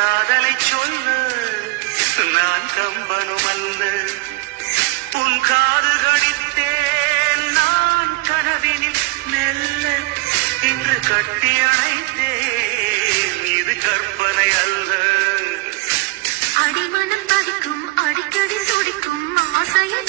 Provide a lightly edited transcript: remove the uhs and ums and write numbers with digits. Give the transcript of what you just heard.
காதலை சொல்ல நான் கம்பனும் அல்ல. உன் காது கடித்தேன் நான் கனவினில் மெல்ல. இன்று கட்டி அணைத்தேன் இது கற்பனை அல்ல. அடிமனம் பதிக்கும் அடிக்கடி துடிக்கும் ஆசையில்